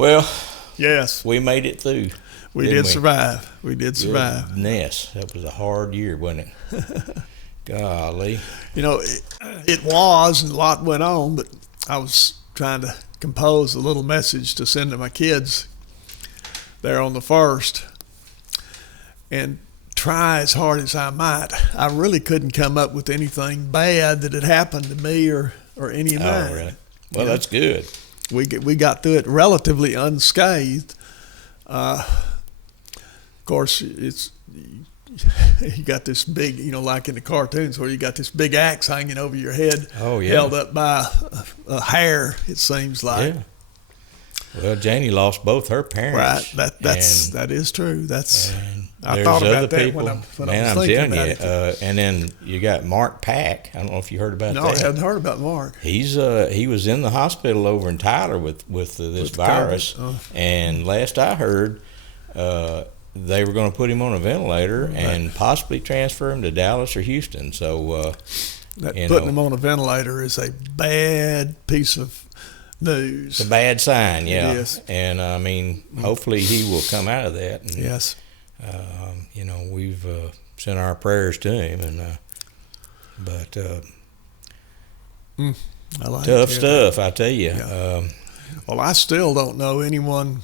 Well, Yes, we made it through. we did survive. We did survive. Goodness, that was a hard year, wasn't it? Golly. You know, it was, and a lot went on, but I was trying to compose a little message to send to my kids there on the 1st. And try as hard as I might, I really couldn't come up with anything bad that had happened to me or any of mine. Oh, really? Well, that's good. We got through it relatively unscathed. Of course, it's you got this big, like in the cartoons where you got this big axe hanging over your head, held up by a hair, it seems like. Yeah. Well, Janie lost both her parents. Right. That is true. I there's thought about other that people. when I Man, was I'm thinking telling about you. it. And then you got Mark Pack. I don't know if you heard about that. No, I hadn't heard about Mark. He was in the hospital over in Tyler with this virus, and last I heard, they were going to put him on a ventilator and possibly transfer him to Dallas or Houston. So putting him on a ventilator is a bad piece of news. It's a bad sign, yeah. Yes. And I mean, hopefully he will come out of that. And, yes. We've sent our prayers to him, and I like tough stuff, I tell you. Yeah. Well, I still don't know anyone.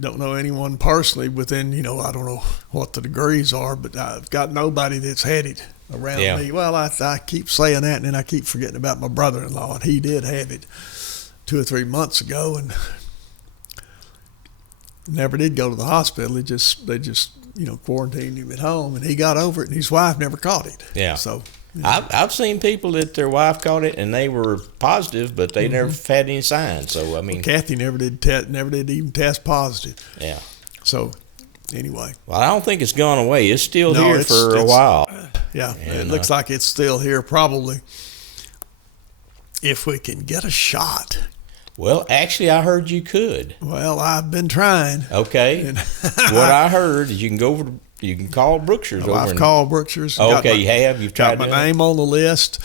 Don't know anyone personally within, I don't know what the degrees are, but I've got nobody that's had it around me. Well, I keep saying that, and then I keep forgetting about my brother-in-law, and he did have it 2 or 3 months ago, and never did go to the hospital. They just quarantined him at home, and he got over it, and his wife never caught it. Yeah. So I've seen people that their wife caught it and they were positive, but they never had any signs. So I mean, Kathy never did even test positive. Yeah. So anyway, well, I don't think it's gone away. It's still here for a while. Yeah, and it looks like it's still here. Probably if we can get a shot. Well, actually, I heard you could. Well, I've been trying. Okay. What I heard is you can go over to. You can call Brookshire's over. I've called Brookshire's. Okay, you have? You've tried got my name on the list.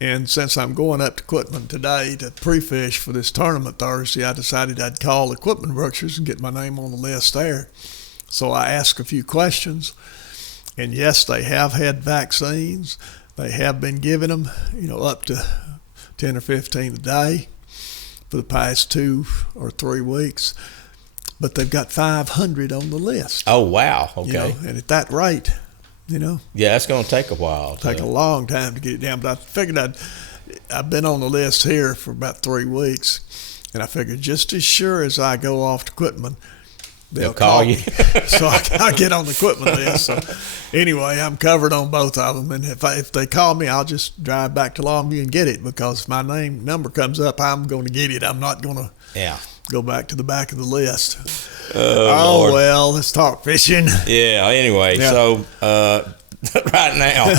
And since I'm going up to Quitman today to pre-fish for this tournament Thursday, I decided I'd call the Quitman Brookshire's and get my name on the list there. So I asked a few questions. And yes, they have had vaccines. They have been giving them, up to 10 or 15 a day for the past 2 or 3 weeks. But they've got 500 on the list. Oh, wow. Okay. And at that rate, Yeah, it's going to take a while. Take a long time to get it down. But I figured I've been on the list here for about 3 weeks. And I figured just as sure as I go off to Quitman, they'll call you. So I get on the Quitman list. So anyway, I'm covered on both of them. And if they call me, I'll just drive back to Longview and get it, because if my number comes up, I'm going to get it. I'm not going to go back to the back of the list. Lord. Well, let's talk fishing. Yeah, anyway, so right now,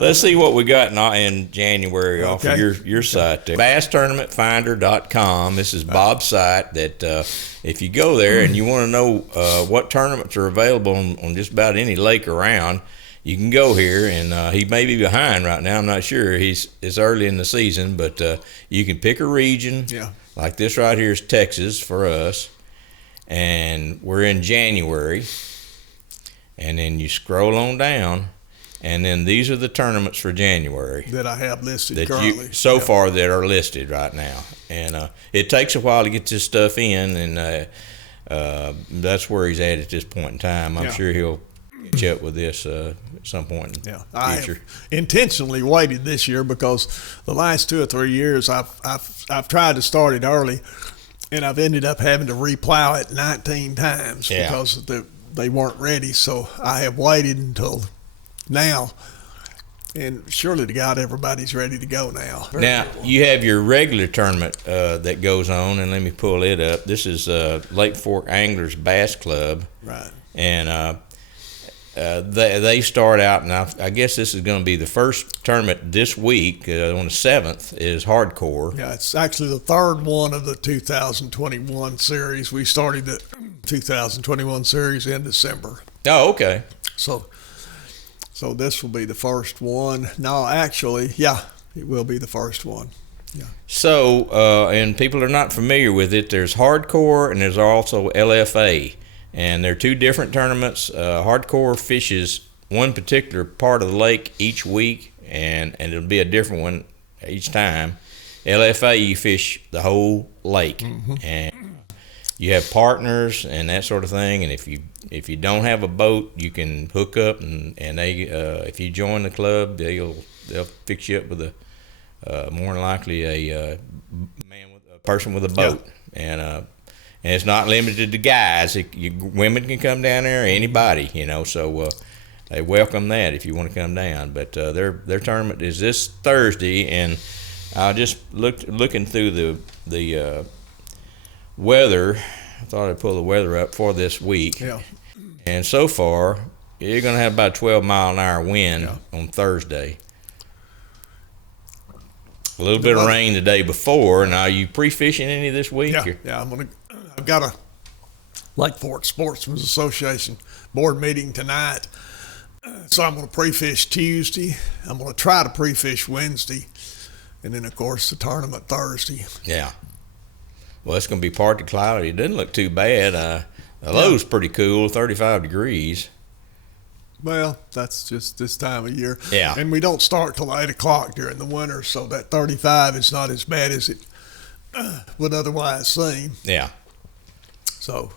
let's see what we got in January off of your site there. BassTournamentFinder.com. This is Bob's site that if you go there and you want to know what tournaments are available on just about any lake around, you can go here, and he may be behind right now. I'm not sure. It's early in the season, but you can pick a region. Yeah. Like this right here is Texas for us, and we're in January. And then you scroll on down, and then these are the tournaments for January that I have listed currently. So far that are listed right now. And it takes a while to get this stuff in, and that's where he's at this point in time. I'm sure he'll catch up with this at some point in the future. I have intentionally waited this year because the last 2 or 3 years I've tried to start it early, and I've ended up having to replow it 19 times because they weren't ready. So I have waited until now, and surely to God everybody's ready to go now. Now you have your regular tournament that goes on, and let me pull it up. This is Lake Fork Anglers Bass Club, right? And they start out, and I guess this is going to be the first tournament this week on the 7th is hardcore. Yeah, it's actually the third one of the 2021 series. We started the 2021 series in December. Oh, okay. So this will be the first one. No, actually, yeah, it will be the first one. Yeah. So, and people are not familiar with it, there's hardcore and there's also LFA. And they're two different tournaments. Hardcore fishes one particular part of the lake each week, and it'll be a different one each time. LFA, you fish the whole lake, and you have partners and that sort of thing. And if you don't have a boat, you can hook up, and they if you join the club, they'll fix you up with more than likely a person with a boat. Yeah. And it's not limited to guys. Women can come down there, anybody, So they welcome that if you want to come down. But their tournament is this Thursday, and I just looking through the weather. I thought I'd pull the weather up for this week. Yeah. And so far, you're going to have about 12-mile-an-hour wind on Thursday. A little bit of rain the day before. Now, are you pre-fishing any this week? Yeah. I've got a Lake Fork Sportsman's Association board meeting tonight, so I'm going to pre-fish Tuesday. I'm going to try to pre-fish Wednesday, and then of course the tournament Thursday. Yeah. Well, it's going to be partly cloudy. It doesn't look too bad. The low's pretty cool, 35 degrees. Well, that's just this time of year. Yeah. And we don't start till 8 o'clock during the winter, so that 35 is not as bad as it would otherwise seem. Yeah. So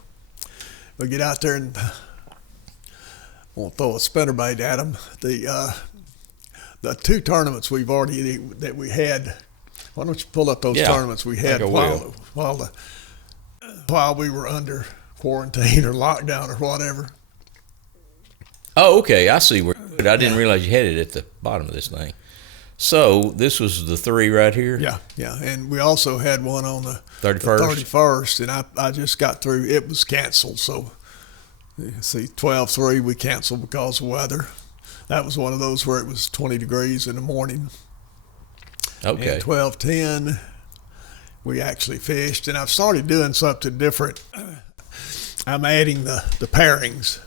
we'll get out there and we'll throw a spinnerbait at them. The two tournaments we had. Why don't you pull up those tournaments we had while we were under quarantine or lockdown or whatever? Oh, okay. I see where. I didn't realize you had it at the bottom of this thing. So this was the 3 right here? Yeah. And we also had one on the 31st. And I just got through. It was canceled. So, you see, 12-3 we canceled because of weather. That was one of those where it was 20 degrees in the morning. Okay. And 12-10 we actually fished. And I've started doing something different. I'm adding the pairings.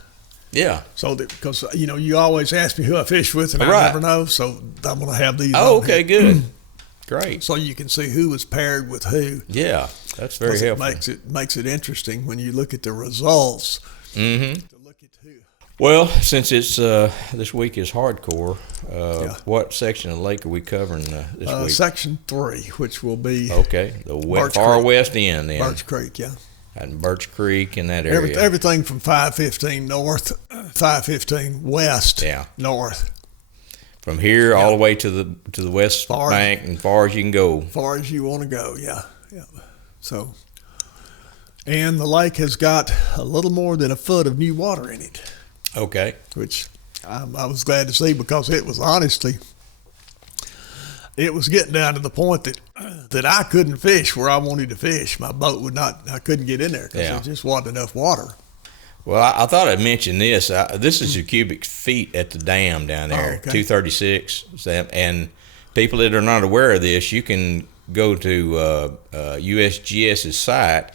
Yeah. So because you always ask me who I fish with, and I never know. So I'm going to have these. Oh, okay, good, great. So you can see who was paired with who. Yeah, that's very helpful. It makes it interesting when you look at the results. Mm-hmm. To look at who. Well, since it's this week is hardcore, what section of the lake are we covering this week? Section 3, which will be the far west end. Then Birch Creek, and Birch Creek in that area. Everything from 515 north, 515 west, north. From here all the way to the west bank, and far as you can go. Far as you want to go, yeah. So, and the lake has got a little more than a foot of new water in it. Okay. Which I was glad to see, because it was honestly, it was getting down to the point that I couldn't fish where I wanted to fish. My boat I couldn't get in there because there just wasn't enough water. Well, I thought I'd mention this. This is your cubic feet at the dam down there, 236. And people that are not aware of this, you can go to USGS's site,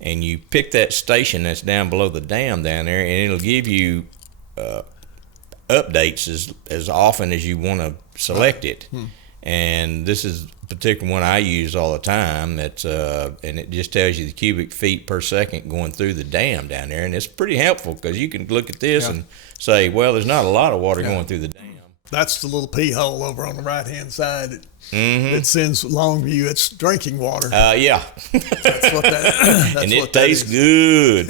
and you pick that station that's down below the dam down there, and it'll give you updates as often as you want to select it. And this is a particular one I use all the time. And it just tells you the cubic feet per second going through the dam down there, and it's pretty helpful because you can look at this and say, well, there's not a lot of water going through the dam. That's the little pee hole over on the right-hand side that sends Longview its drinking water. Yeah. That's what that. And it tastes good.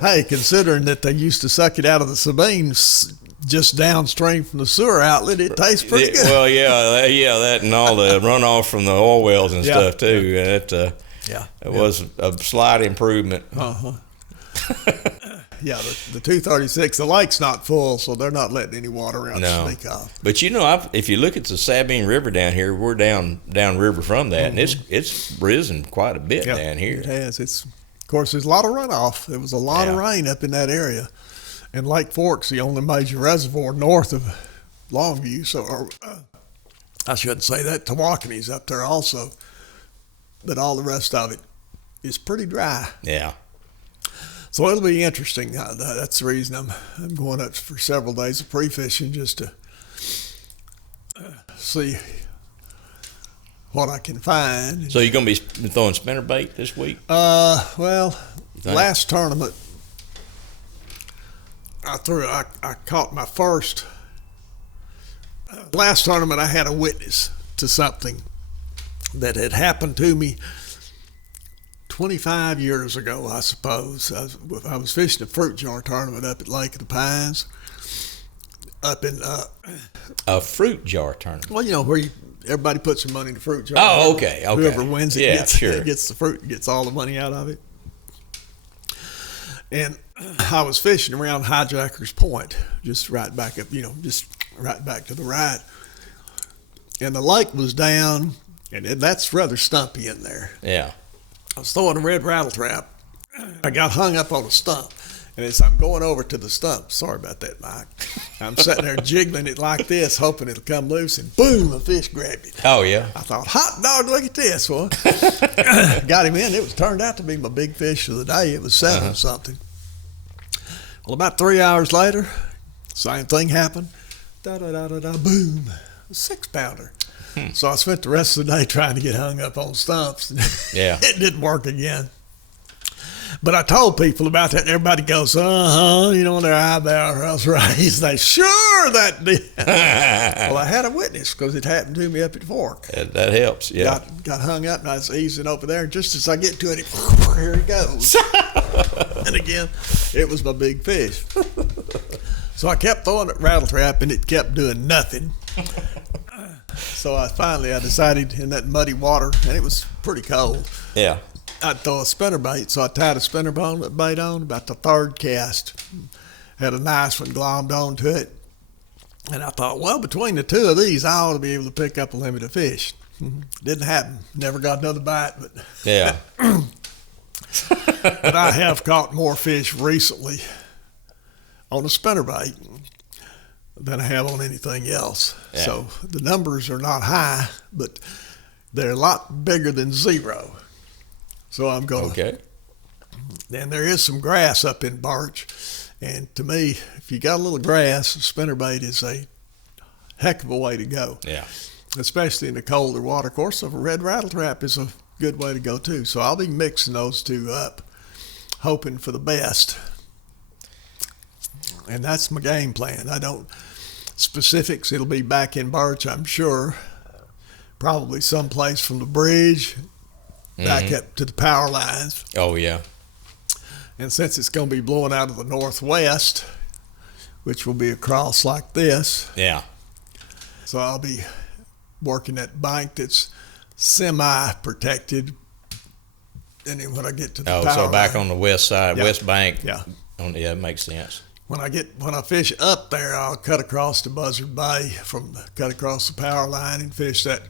Hey, considering that they used to suck it out of the Sabines just downstream from the sewer outlet, it tastes pretty good. Well, that and all the runoff from the oil wells and stuff too. It was a slight improvement. Yeah, the 236, the lake's not full, so they're not letting any water out to speak of. But if you look at the Sabine River down here, we're down river from that, and it's risen quite a bit down here. It has. Of course, there's a lot of runoff. There was a lot of rain up in that area, and Lake Fork's the only major reservoir north of Longview. So, I shouldn't say that. Tawakoni's up there also, but all the rest of it is pretty dry. Yeah. So it'll be interesting. That's the reason I'm going up for several days of pre-fishing, just to see what I can find. So you're going to be throwing spinnerbait this week? Well, last tournament I caught my first. Last tournament I had a witness to something that had happened to me 25 years ago, I suppose. I was fishing a fruit jar tournament up at Lake of the Pines. Up in a fruit jar tournament. Well, where everybody puts their money in the fruit jar. Oh, okay. Whoever wins it sure. gets the fruit, gets all the money out of it. And I was fishing around Hijackers Point, just right back up, just right back to the right. And the lake was down, and that's rather stumpy in there. Yeah. I was throwing a red rattle trap. I got hung up on a stump. And as I'm going over to the stump, sorry about that, Mike, I'm sitting there jiggling it like this, hoping it'll come loose, and boom, a fish grabbed it. Oh, yeah. I thought, hot dog, look at this one. Got him in. It turned out to be my big fish of the day. It was 7 something. Well, about 3 hours later, same thing happened. Da-da-da-da-da, boom, a 6-pounder. So I spent the rest of the day trying to get hung up on stumps. Yeah. It didn't work again. But I told people about that, and everybody goes, their eyebrows raised. They, sure that did. Well, I had a witness because it happened to me up at Fork. That helps, yeah. Got hung up, and I was easing over there, and just as I get to it, here it goes. And again, it was my big fish. So I kept throwing it rattle trap, and it kept doing nothing. So I decided in that muddy water, and it was pretty cold. Yeah. I'd throw a spinnerbait, so I tied a spinnerbait on about the 3rd cast. Had a nice one glommed onto it. And I thought, well, between the 2 of these, I ought to be able to pick up a limit of fish. Didn't happen. Never got another bite, but yeah. But I have caught more fish recently on a spinnerbait than I have on anything else. Yeah. So the numbers are not high, but they're a lot bigger than 0. So I'm going to. Okay. And there is some grass up in Birch. And to me, if you got a little grass, spinnerbait is a heck of a way to go. Yeah. Especially in the colder water. Of course, a red rattle trap is a good way to go too. So I'll be mixing those 2 up, hoping for the best. And that's my game plan. I don't specifics. It'll be back in Birch, I'm sure. Probably someplace from the bridge back up to the power lines. Oh, yeah. And since it's going to be blowing out of the northwest, which will be across like this. Yeah. So I'll be working that bank that's semi-protected. And then when I get to the power so back line, on the west side, west bank. Yeah. Yeah, it makes sense. When I fish up there, I'll cut across the Buzzard Bay, cut across the power line and fish that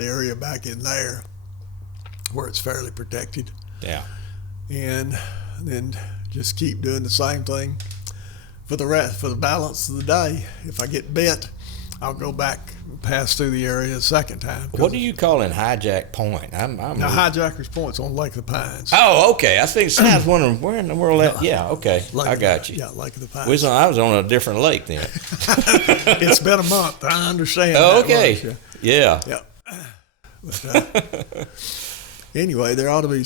area back in there where it's fairly protected. Yeah. And then just keep doing the same thing for the balance of the day. If I get bit, I'll go back and pass through the area a second time. What do you call in Hijack Point? Now, Hijackers Point's on Lake of the Pines. Oh, okay. I was wondering where in the world that. Yeah, okay. I got you. Yeah, Lake of the Pines. I was on a different lake then. It's been a month. I understand. Oh, okay. Yeah. Yeah. But, anyway, there ought to be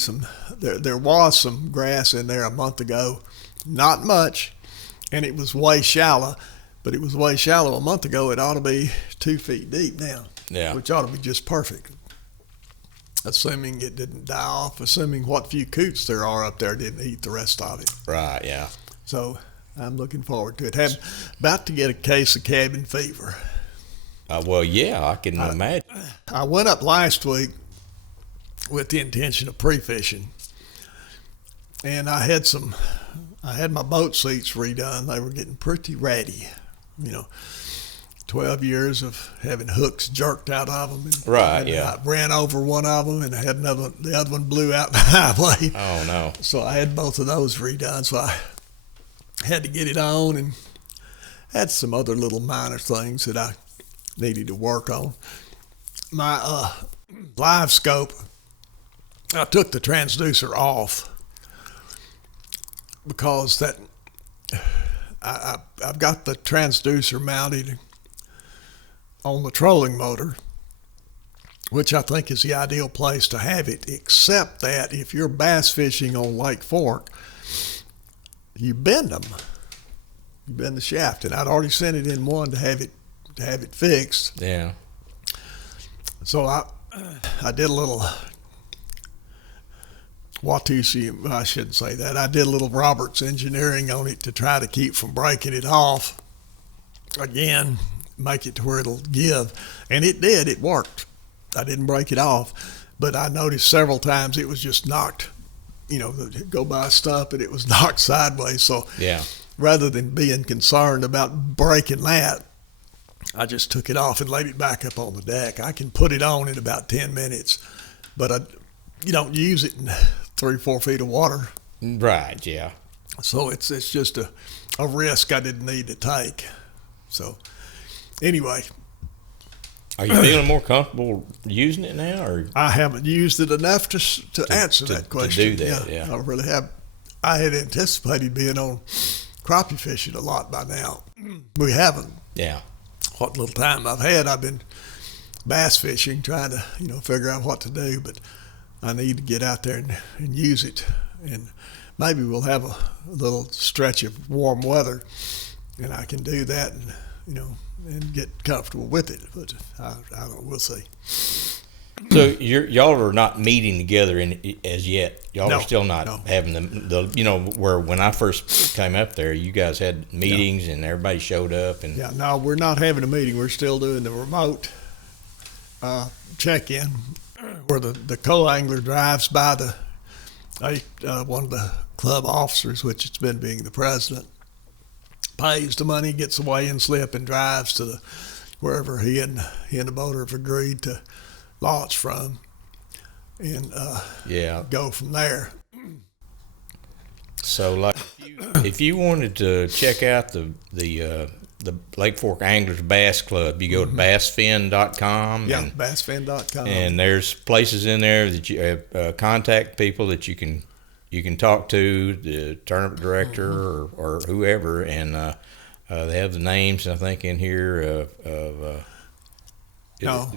there was some grass in there a month ago. Not much, and it was way shallow. But it was way shallow a month ago. It ought to be 2 feet deep now. Yeah. Which ought to be just perfect. Assuming it didn't die off, assuming what few coots there are up there didn't eat the rest of it. Right, yeah. So I'm looking forward to it. About to get a case of cabin fever. Well, yeah, I can imagine. I went up last week with the intention of pre-fishing. And I had my boat seats redone. They were getting pretty ratty. 12 years of having hooks jerked out of them. Right, yeah. I ran over one of them, and I had the other one blew out the highway. Oh, no. So I had both of those redone. So I had to get it on, and had some other little minor things that I needed to work on. My live scope, I took the transducer off because I've got the transducer mounted on the trolling motor, which I think is the ideal place to have it, except that if you're bass fishing on Lake Fork, you bend them. You bend the shaft, and I'd already sent it in one to have it fixed. Yeah. So I did a little I shouldn't say that. I did a little Roberts engineering on it to try to keep from breaking it off. Again, make it to where it'll give. And it did. It worked. I didn't break it off. But I noticed several times it was just knocked, go by a stump and it was knocked sideways. So yeah, rather than being concerned about breaking that, I just took it off and laid it back up on the deck. I can put it on in about 10 minutes, but you don't use it in 3 or 4 feet of water. Right, yeah. So it's just a risk I didn't need to take. So anyway. Are you feeling more comfortable using it now? Or I haven't used it enough to answer that question. To do that, yeah. I really have. I had anticipated being on crappie fishing a lot by now. We haven't. Yeah. What little time I've had, I've been bass fishing, trying to, figure out what to do, but I need to get out there and use it. And maybe we'll have a little stretch of warm weather, and I can do that and get comfortable with it. But I don't know, we'll see. So y'all are not meeting together as yet. Y'all are still not having the where when I first came up there, you guys had meetings and everybody showed up. And no, we're not having a meeting. We're still doing the remote check-in where the co-angler drives by one of the club officers, which it's been being the president, pays the money, gets a weigh-in slip, and drives to wherever he and the boater have agreed to launch from, and go from there. So, like, if you wanted to check out the Lake Fork Anglers Bass Club, you go to bassfin.com. Yeah, bassfin.com. And there's places in there that you contact people that you can talk to, the tournament director or whoever, and they have the names, I think, in here of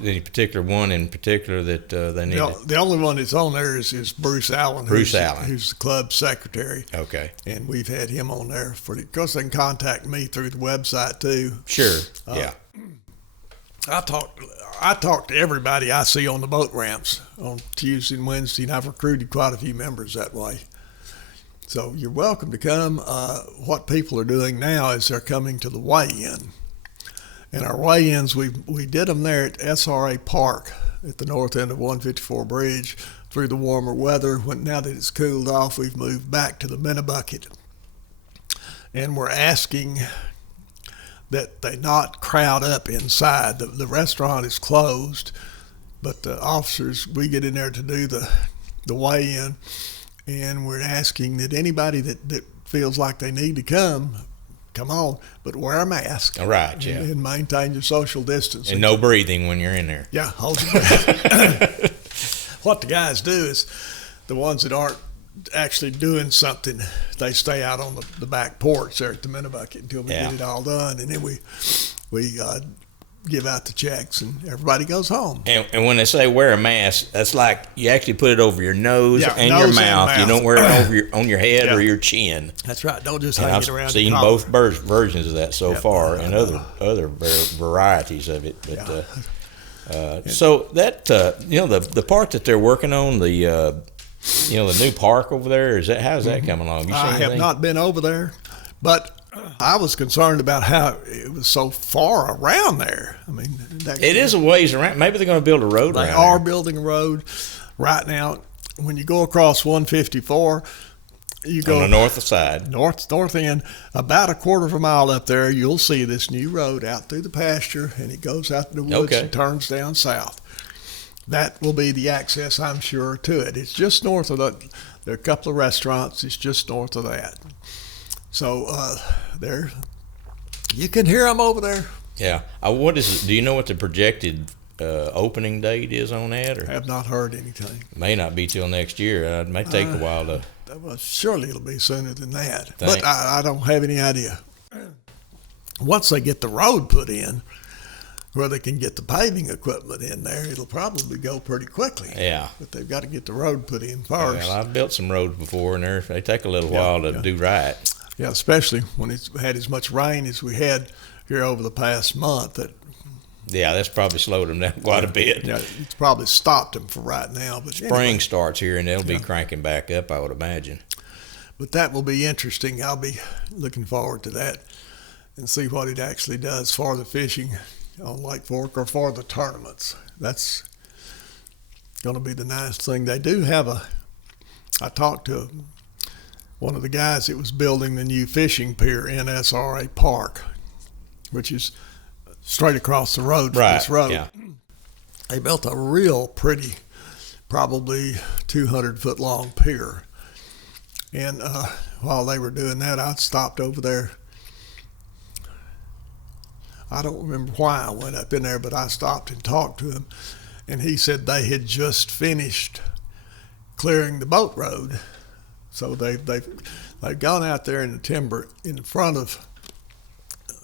any particular one in particular that they need. The only one that's on there is Bruce Allen. Who's the club secretary. Okay. And we've had him on there of course they can contact me through the website too. Sure. Yeah. I talk to everybody I see on the boat ramps on Tuesday and Wednesday, and I've recruited quite a few members that way. So you're welcome to come. What people are doing now is they're coming to the weigh-in. And our weigh-ins, we did them there at SRA Park at the north end of 154 Bridge through the warmer weather. Now that it's cooled off, we've moved back to the Minnebucket. And we're asking that they not crowd up inside. The restaurant is closed, but the officers, we get in there to do the weigh-in, and we're asking that anybody that feels like they need to come on, but wear a mask. All right, yeah. And maintain your social distance. And no breathing when you're in there. Yeah, hold your breath. What the guys do is the ones that aren't actually doing something, they stay out on the back porch there at the Minnebucket until we get it all done, and then we give out the checks and everybody goes home. And when they say wear a mask, that's like you actually put it over your nose and your mouth. You don't wear it on your head or your chin. That's right. Don't just hang it around. I've seen both versions of that so far, and other varieties of it. But so that the part that they're working on, the new park over there, how's that coming along? I have not been over there, but I was concerned about how it was so far around there. I mean, it is a ways around. Maybe they're going to build a road around there. They are building a road right now. When you go across 154, you go on the north side, north end, about a quarter of a mile up there, you'll see this new road out through the pasture, and it goes out to the woods and turns down south. That will be the access, I'm sure, to it. It's just north of that. There are a couple of restaurants. It's just north of that. So there, you can hear them over there. Yeah. What is it? Do you know what the projected opening date is on that? Or? I have not heard anything. May not be till next year. It may take a while to. Well, surely it'll be sooner than that. But I don't have any idea. Once they get the road put in, where they can get the paving equipment in there, it'll probably go pretty quickly. Yeah. But they've got to get the road put in first. Well, I've built some roads before, and they take a little while to do right. Yeah, especially when it's had as much rain as we had here over the past month. That's probably slowed them down quite a bit. Yeah, it's probably stopped them for right now. But Spring starts here, and they'll be cranking back up, I would imagine. But that will be interesting. I'll be looking forward to that and see what it actually does for the fishing on Lake Fork or for the tournaments. That's going to be the nice thing. They do have I talked to one of the guys that was building the new fishing pier in SRA Park, which is straight across the road from this road. Yeah. They built a real pretty, probably 200-foot long pier. And while they were doing that, I stopped over there. I don't remember why I went up in there, but I stopped and talked to him. And he said they had just finished clearing the boat road. So they've gone out there in the timber in front of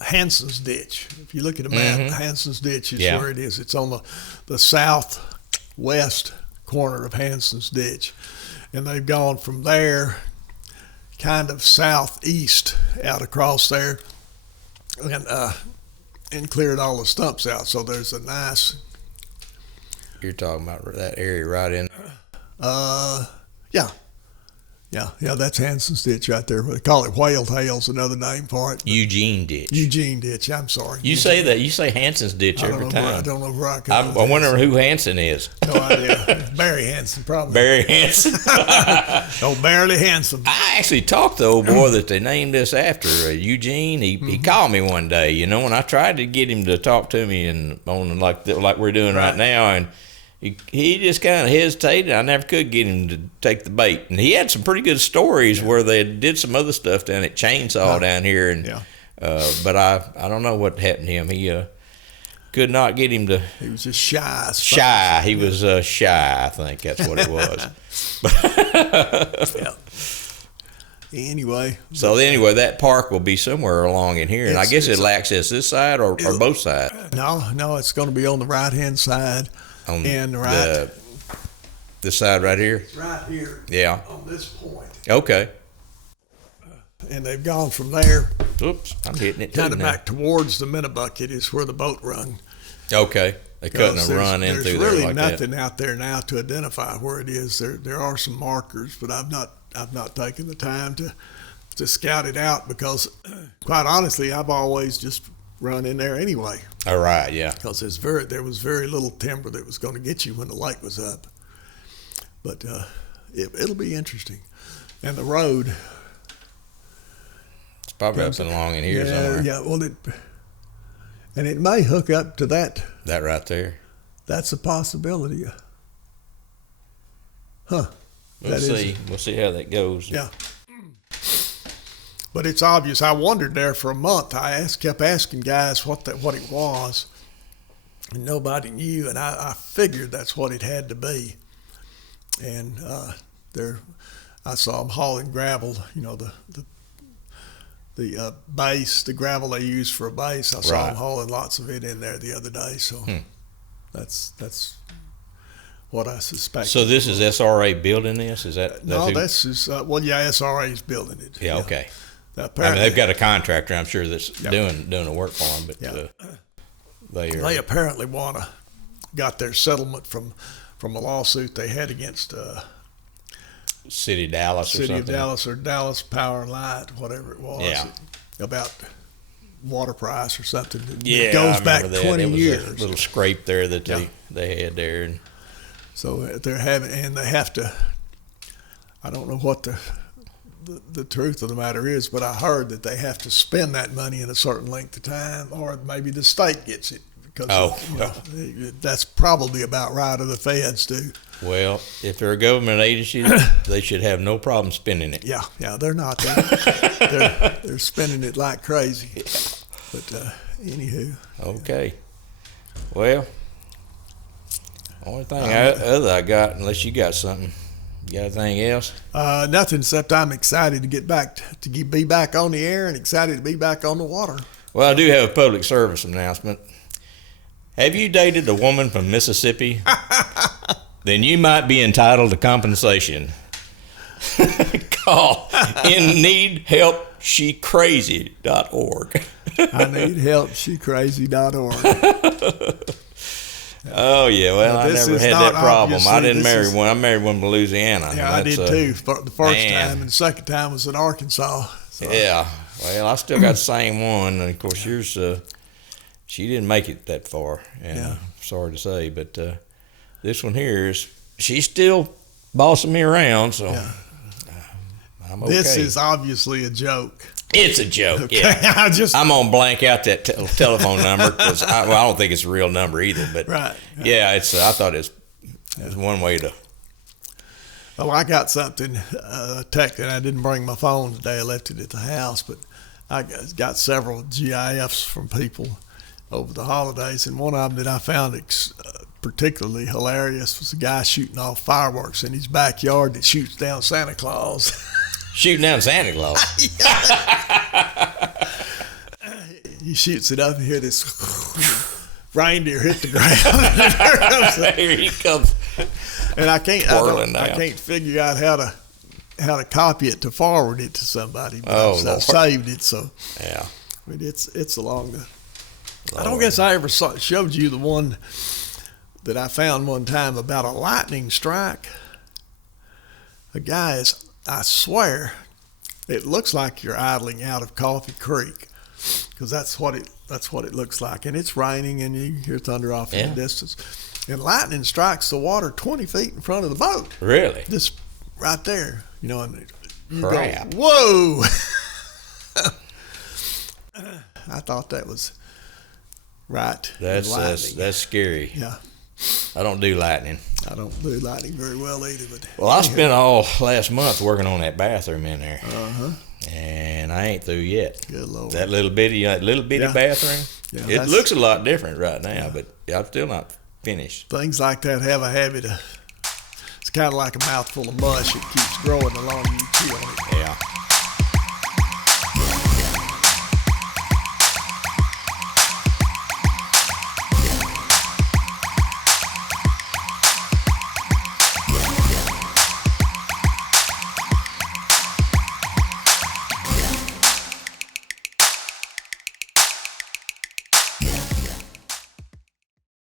Hanson's Ditch. If you look at the map, Hanson's Ditch is where it is. It's on the southwest corner of Hanson's Ditch. And they've gone from there kind of southeast out across there and cleared all the stumps out. So there's a nice... You're talking about that area right in... Yeah, that's Hanson's Ditch right there. They call it Whale Tail's another name for it. Eugene Ditch, I'm sorry. You say that. You say Hanson's Ditch every time. I don't know where I come I wonder who Hanson is. No idea. Barry Hanson, probably. Barry Hanson. Barely Hanson. I actually talked to the old boy that they named this after, Eugene. He called me one day, and I tried to get him to talk to me on like we're doing right now, and he just kind of hesitated. I never could get him to take the bait. And he had some pretty good stories where they did some other stuff down at Chainsaw down here. And but I don't know what happened to him. He could not get him to... He was just shy. He was shy, I think that's what it was. Anyway. So that park will be somewhere along in here. And I guess it'll access this side or both sides. No, it's going to be on the right-hand side. On this side right here? Right here. Yeah. On this point. Okay. And they've gone from there. Oops, I'm hitting it kind of back towards the Minnebucket is where the boat run. Okay. They couldn't have run in through there like that. There's really nothing out there now to identify where it is. There are some markers, but I've not taken the time to scout it out because, quite honestly, I've always just run in there anyway. All right, yeah. Because there was very little timber that was going to get you when the lake was up. But it'll be interesting. And the road... It's probably up and along in here somewhere. Yeah, well, it may hook up to that. That right there. That's a possibility. Huh. We'll see. We'll see how that goes. Yeah. But it's obvious. I wondered there for a month. I kept asking guys what it was, and nobody knew. And I figured that's what it had to be. And I saw them hauling gravel. The base, the gravel they use for a base. I saw them hauling lots of it in there the other day. So that's what I suspect. So this is SRA building this? Is that? No, this is SRA is building it. Yeah. Okay. They've got a contractor, I'm sure, that's doing the work for them, but they apparently got their settlement from a lawsuit they had against City of Dallas or Dallas Power and Light, whatever it was, about water price or something. It goes back 20 years. A little scrape there that they had there, and so they have to. I don't know what the truth of the matter is, but I heard that they have to spend that money in a certain length of time, or maybe the state gets it. Because that's probably about right, or the feds do. Well, if they're a government agency, they should have no problem spending it. Yeah, they're not. They're spending it like crazy. Yeah. But anywho. Okay. Well, only thing I got, unless you got something. You got anything else? Nothing, except I'm excited to get back to be back on the air and excited to be back on the water. Well, I do have a public service announcement. Have you dated a woman from Mississippi? Then you might be entitled to compensation. Call inneedhelpshecrazy.org. I need help, shecrazy.org. Oh, yeah. Well, I never had that problem. I didn't marry one. I married one in Louisiana. Yeah, I did too. The first time, and the second time was in Arkansas. So. Yeah. Well, I still got the same one. And, of course, yours, she didn't make it that far. And yeah. Sorry to say. But this one here, she's still bossing me around. So I'm okay. This is obviously a joke. It's a joke, okay. Yeah. I'm going to blank out that telephone number because I don't think it's a real number either. But right. Yeah, I thought it was one way to. Well, I got something, tech, and I didn't bring my phone today. I left it at the house, but I got several GIFs from people over the holidays, and one of them that I found particularly hilarious was a guy shooting off fireworks in his backyard that shoots down Santa Claus. Shooting down Santa Claus. He shoots it up and hear this reindeer hit the ground. Here he comes. And I can't figure out how to copy it to forward it to somebody. Oh, I saved it, so yeah. I mean, it's along the. I don't guess I ever showed you the one that I found one time about a lightning strike. A guy is. I swear, it looks like you're idling out of Coffee Creek, because that's what it looks like, and it's raining, and you hear thunder off in the distance, and lightning strikes the water 20 feet in front of the boat. Really? Just right there, and you crap. Go, whoa! I thought that was right. That's scary. Yeah. I don't do lightning. I don't do lightning very well either. But I spent all last month working on that bathroom in there. Uh-huh. And I ain't through yet. Good Lord. That little bitty bathroom. Yeah, it looks a lot different right now, but I'm still not finished. Things like that have a habit of. It's kind of like a mouthful of mush. It keeps growing the longer you chew on it. Yeah.